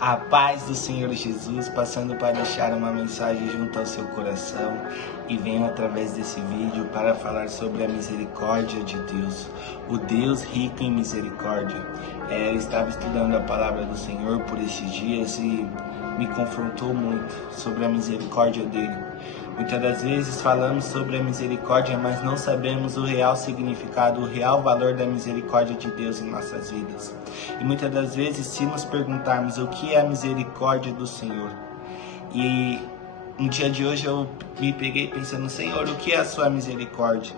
A paz do Senhor Jesus, passando para deixar uma mensagem junto ao seu coração e venho através desse vídeo para falar sobre a misericórdia de Deus, o Deus rico em misericórdia. Eu estava estudando a palavra do Senhor por esses dias e me confrontou muito sobre a misericórdia dele. Muitas das vezes falamos sobre a misericórdia, mas não sabemos o real significado, o real valor da misericórdia de Deus em nossas vidas. E muitas das vezes, se nos perguntarmos o que é a misericórdia do Senhor, e no dia de hoje eu me peguei pensando, Senhor, o que é a sua misericórdia?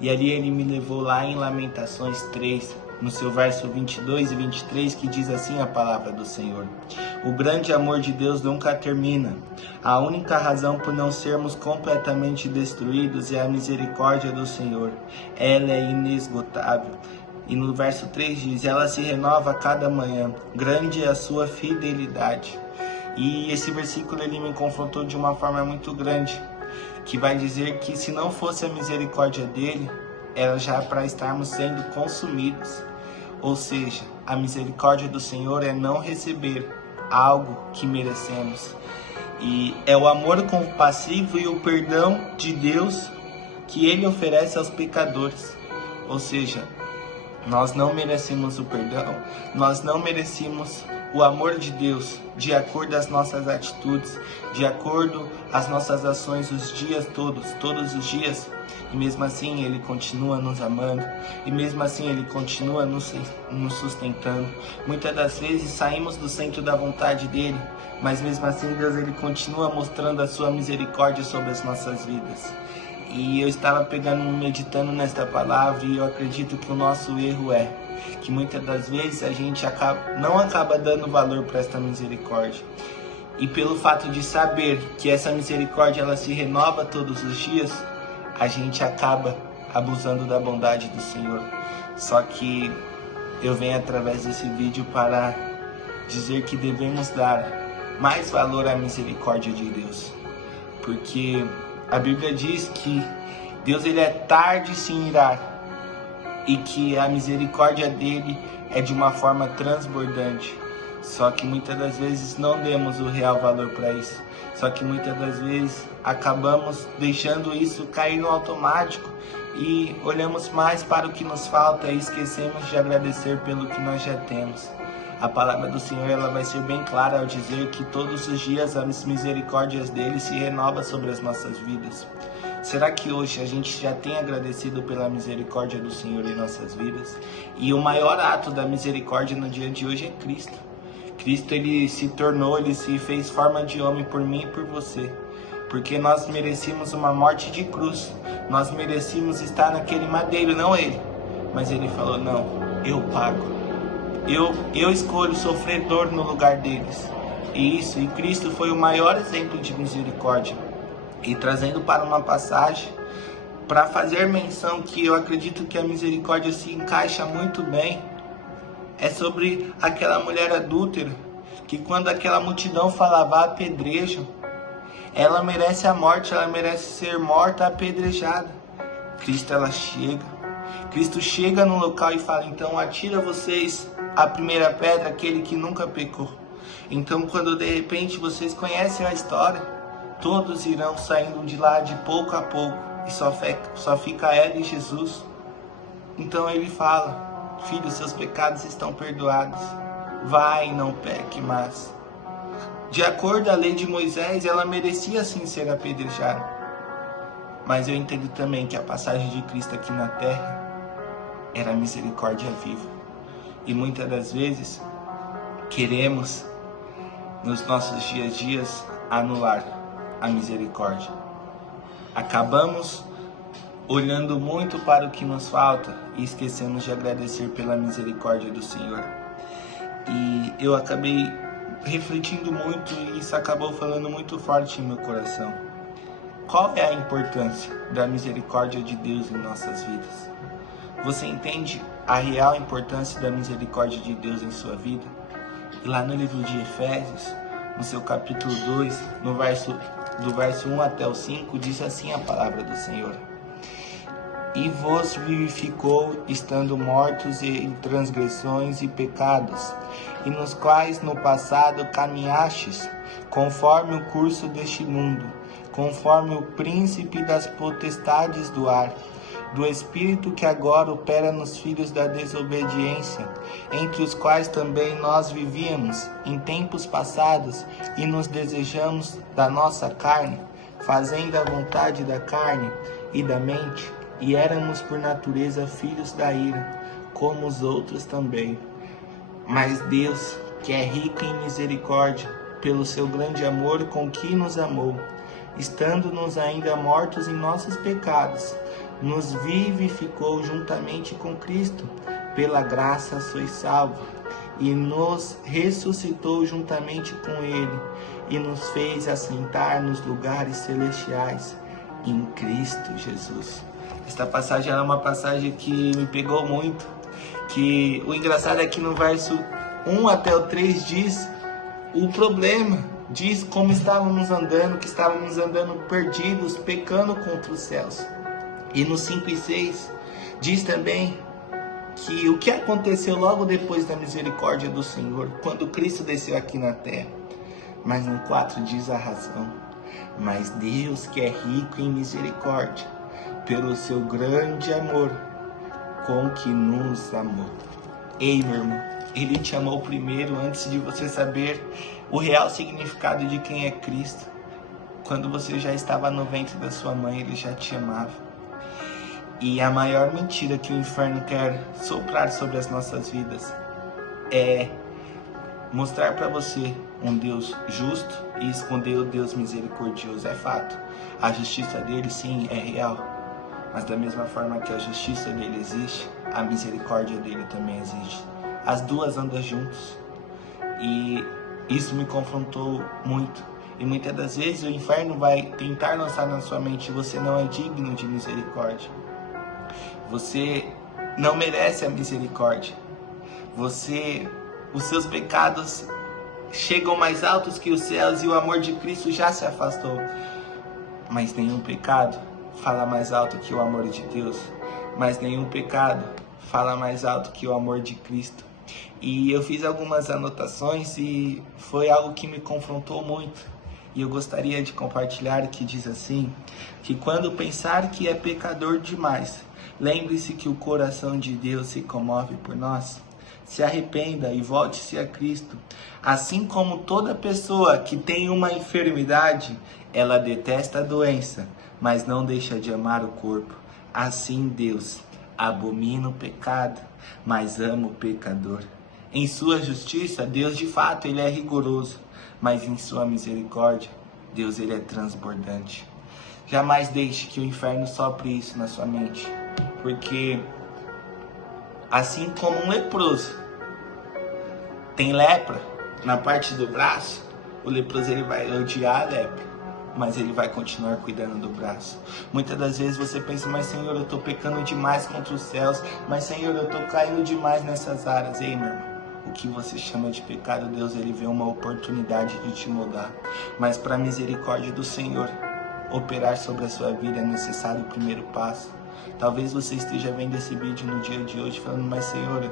E ali ele me levou lá em Lamentações 3, no seu verso 22 e 23, que diz assim a palavra do Senhor: o grande amor de Deus nunca termina. A única razão por não sermos completamente destruídos é a misericórdia do Senhor. Ela é inesgotável. E no verso 3 diz, ela se renova a cada manhã. Grande é a sua fidelidade. E esse versículo ele me confrontou de uma forma muito grande, que vai dizer que se não fosse a misericórdia dele, era já para estarmos sendo consumidos. Ou seja, a misericórdia do Senhor é não receber algo que merecemos. E é o amor compassivo e o perdão de Deus que ele oferece aos pecadores. Ou seja, nós não merecemos o perdão, nós não merecemos o amor de Deus, de acordo às nossas atitudes, de acordo às nossas ações os dias todos os dias. E mesmo assim Ele continua nos amando, e mesmo assim Ele continua nos sustentando. Muitas das vezes saímos do centro da vontade dEle, mas mesmo assim Deus Ele continua mostrando a sua misericórdia sobre as nossas vidas. E eu estava meditando nesta palavra e eu acredito que o nosso erro é que muitas das vezes a gente não acaba dando valor para esta misericórdia. E pelo fato de saber que essa misericórdia ela se renova todos os dias, a gente acaba abusando da bondade do Senhor. Só que eu venho através desse vídeo para dizer que devemos dar mais valor à misericórdia de Deus. Porque a Bíblia diz que Deus ele é tarde em se irar e que a misericórdia dele é de uma forma transbordante. Só que muitas das vezes não demos o real valor para isso. Só que muitas das vezes acabamos deixando isso cair no automático e olhamos mais para o que nos falta e esquecemos de agradecer pelo que nós já temos. A palavra do Senhor ela vai ser bem clara ao dizer que todos os dias as misericórdias dele se renovam sobre as nossas vidas. Será que hoje a gente já tem agradecido pela misericórdia do Senhor em nossas vidas? E o maior ato da misericórdia no dia de hoje é Cristo. Cristo ele se fez forma de homem por mim e por você. Porque nós merecíamos uma morte de cruz. Nós merecíamos estar naquele madeiro, não ele. Mas ele falou, não, eu pago. Eu escolho sofrer dor no lugar deles. E Cristo foi o maior exemplo de misericórdia. E trazendo para uma passagem, para fazer menção que eu acredito que a misericórdia se encaixa muito bem, é sobre aquela mulher adúltera, que quando aquela multidão falava apedrejam, ela merece a morte, ela merece ser morta apedrejada. Cristo chega no local e fala, então atira vocês a primeira pedra, aquele que nunca pecou. Então quando de repente vocês conhecem a história, todos irão saindo de lá de pouco a pouco, e só fica ela e Jesus. Então ele fala, filho, seus pecados estão perdoados, vai e não peque mais. De acordo à lei de Moisés, ela merecia sim ser apedrejada. Mas eu entendo também que a passagem de Cristo aqui na terra era misericórdia viva. E muitas das vezes queremos, nos nossos dias, anular a misericórdia. Acabamos olhando muito para o que nos falta e esquecemos de agradecer pela misericórdia do Senhor. E eu acabei refletindo muito e isso acabou falando muito forte em meu coração. Qual é a importância da misericórdia de Deus em nossas vidas? Você entende a real importância da misericórdia de Deus em sua vida? E lá no livro de Efésios, no seu capítulo 2, do verso 1 até o 5, diz assim a palavra do Senhor. e vos vivificou, estando mortos em transgressões e pecados, e nos quais no passado caminhastes, conforme o curso deste mundo, conforme o príncipe das potestades do ar, do espírito que agora opera nos filhos da desobediência, entre os quais também nós vivíamos em tempos passados e nos desejamos da nossa carne, fazendo a vontade da carne e da mente, e éramos por natureza filhos da ira, como os outros também. Mas Deus, que é rico em misericórdia, pelo seu grande amor com que nos amou, estando-nos ainda mortos em nossos pecados, nos vivificou juntamente com Cristo, pela graça sois salvos, e nos ressuscitou juntamente com Ele, e nos fez assentar nos lugares celestiais, em Cristo Jesus. Esta passagem é uma passagem que me pegou muito, que o engraçado é que no verso 1 até o 3 diz o problema, diz como estávamos andando, que estávamos andando perdidos, pecando contra os céus. E no 5 e 6 diz também que o que aconteceu logo depois da misericórdia do Senhor, quando Cristo desceu aqui na terra. Mas no 4 diz a razão. Mas Deus, que é rico em misericórdia, pelo seu grande amor com que nos amou. Ei, meu irmão, Ele te amou primeiro, antes de você saber o real significado de quem é Cristo. Quando você já estava no ventre da sua mãe, Ele já te amava. E a maior mentira que o inferno quer soprar sobre as nossas vidas é mostrar para você um Deus justo e esconder o Deus misericordioso. É fato, a justiça dele sim é real, mas da mesma forma que a justiça dele existe, a misericórdia dele também existe. As duas andam juntos, e isso me confrontou muito. E muitas das vezes o inferno vai tentar lançar na sua mente: você não é digno de misericórdia, você não merece a misericórdia, os seus pecados chegam mais altos que os céus e o amor de Cristo já se afastou. Mas nenhum pecado fala mais alto que o amor de Deus, mas nenhum pecado fala mais alto que o amor de Cristo. E eu fiz algumas anotações e foi algo que me confrontou muito, e eu gostaria de compartilhar, que diz assim: que quando pensar que é pecador demais, lembre-se que o coração de Deus se comove por nós. Se arrependa e volte-se a Cristo. Assim como toda pessoa que tem uma enfermidade, ela detesta a doença, mas não deixa de amar o corpo. Assim Deus abomina o pecado, mas ama o pecador. Em sua justiça, Deus de fato ele é rigoroso, mas em sua misericórdia, Deus ele é transbordante. Jamais deixe que o inferno sopre isso na sua mente, porque assim como um leproso tem lepra na parte do braço, o leproso ele vai odiar a lepra, mas ele vai continuar cuidando do braço. Muitas das vezes você pensa: mas Senhor, eu estou pecando demais contra os céus, mas Senhor, eu estou caindo demais nessas áreas. Ei, meu irmão, o que você chama de pecado, Deus ele vê uma oportunidade de te mudar. Mas para a misericórdia do Senhor operar sobre a sua vida é necessário o primeiro passo. Talvez você esteja vendo esse vídeo no dia de hoje falando: mas Senhor,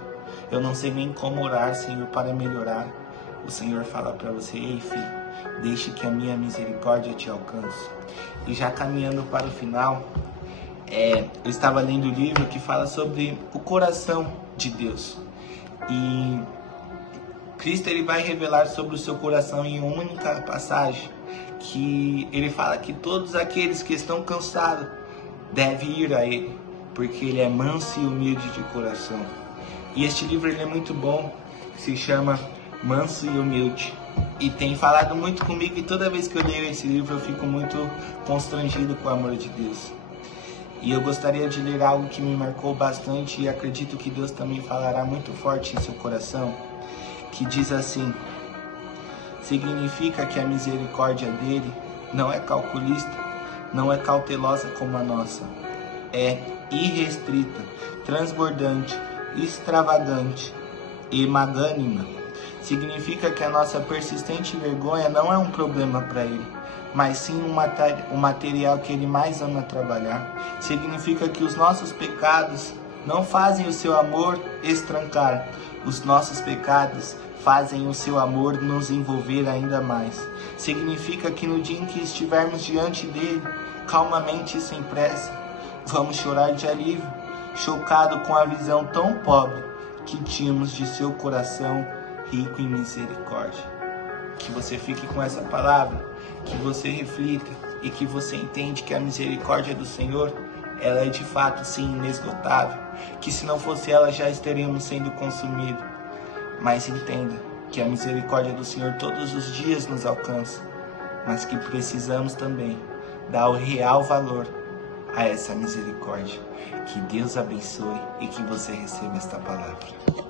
eu não sei nem como orar, Senhor, para melhorar. O Senhor fala para você: ei, filho, deixe que a minha misericórdia te alcance. E já caminhando para o final, eu estava lendo o livro que fala sobre o coração de Deus. E Cristo ele vai revelar sobre o seu coração em uma única passagem, que ele fala que todos aqueles que estão cansados devem ir a Ele, porque Ele é manso e humilde de coração. E este livro ele é muito bom, se chama Manso e Humilde, e tem falado muito comigo, e toda vez que eu leio esse livro eu fico muito constrangido com o amor de Deus. E eu gostaria de ler algo que me marcou bastante, e acredito que Deus também falará muito forte em seu coração, que diz assim: significa que a misericórdia dele não é calculista, não é cautelosa como a nossa, é irrestrita, transbordante, extravagante e magnânima. Significa que a nossa persistente vergonha não é um problema para Ele, mas sim o material que Ele mais ama trabalhar. Significa que os nossos pecados não fazem o seu amor estrancar. Os nossos pecados fazem o seu amor nos envolver ainda mais. Significa que no dia em que estivermos diante dele, calmamente e sem pressa, vamos chorar de alívio, chocado com a visão tão pobre que tínhamos de seu coração rico em misericórdia. Que você fique com essa palavra, que você reflita e que você entende que a misericórdia do Senhor, ela é de fato sim inesgotável, que se não fosse ela já estaríamos sendo consumidos. Mas entenda que a misericórdia do Senhor todos os dias nos alcança, mas que precisamos também dar o real valor a essa misericórdia. Que Deus abençoe e que você receba esta palavra.